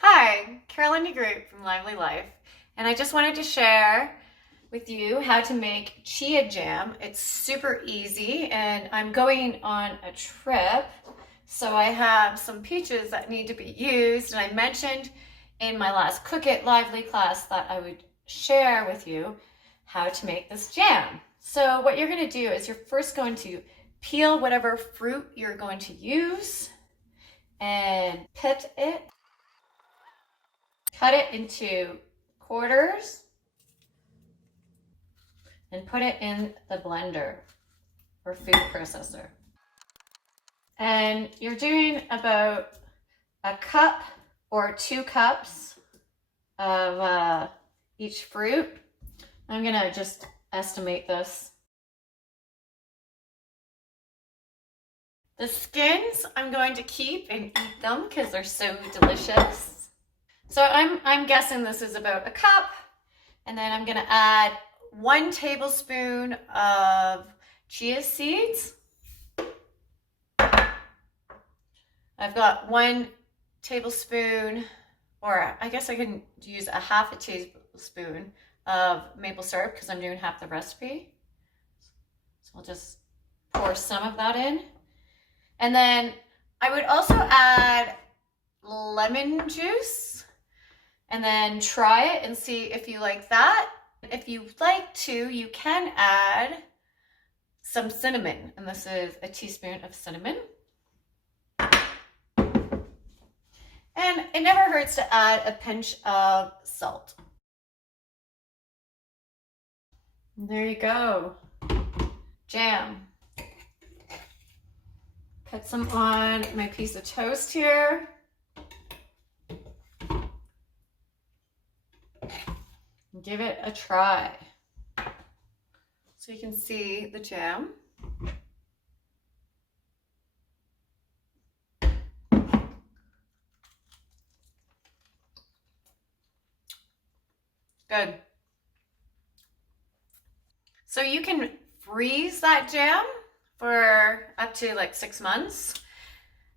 Hi, Carolyn Group from Lively Life, and I just wanted to share with you how to make Chia Jam. It's super easy, and I'm going on a trip, so I have some peaches that need to be used, and I mentioned in my last Cook It Lively class that I would share with you how to make this jam. So what you're going to do is you're first going to peel whatever fruit you're going to use and pit it. Cut it into quarters and put it in the blender or food processor. And you're doing about a cup or 2 cups of each fruit. I'm gonna just estimate this. The skins I'm going to keep and eat them because they're so delicious. So I'm guessing this is about a cup, and then I'm gonna add 1 tablespoon of chia seeds. I've got 1 tablespoon, or I guess I can use a half a tablespoon of maple syrup because I'm doing half the recipe. So I'll just pour some of that in. And then I would also add lemon juice and then try it and see if you like that. If you like to, you can add some cinnamon, and this is a teaspoon of cinnamon. And it never hurts to add a pinch of salt. And there you go, jam. Put some on my piece of toast here. Give it a try. So you can see the jam. Good. So you can freeze that jam for up to like 6 months.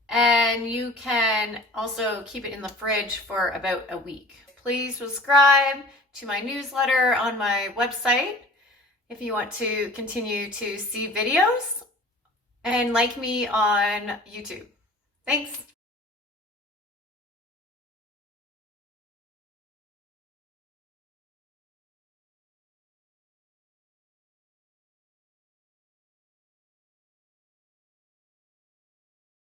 And you can also keep it in the fridge for about a week. Please subscribe to my newsletter on my website if you want to continue to see videos, and like me on YouTube. Thanks.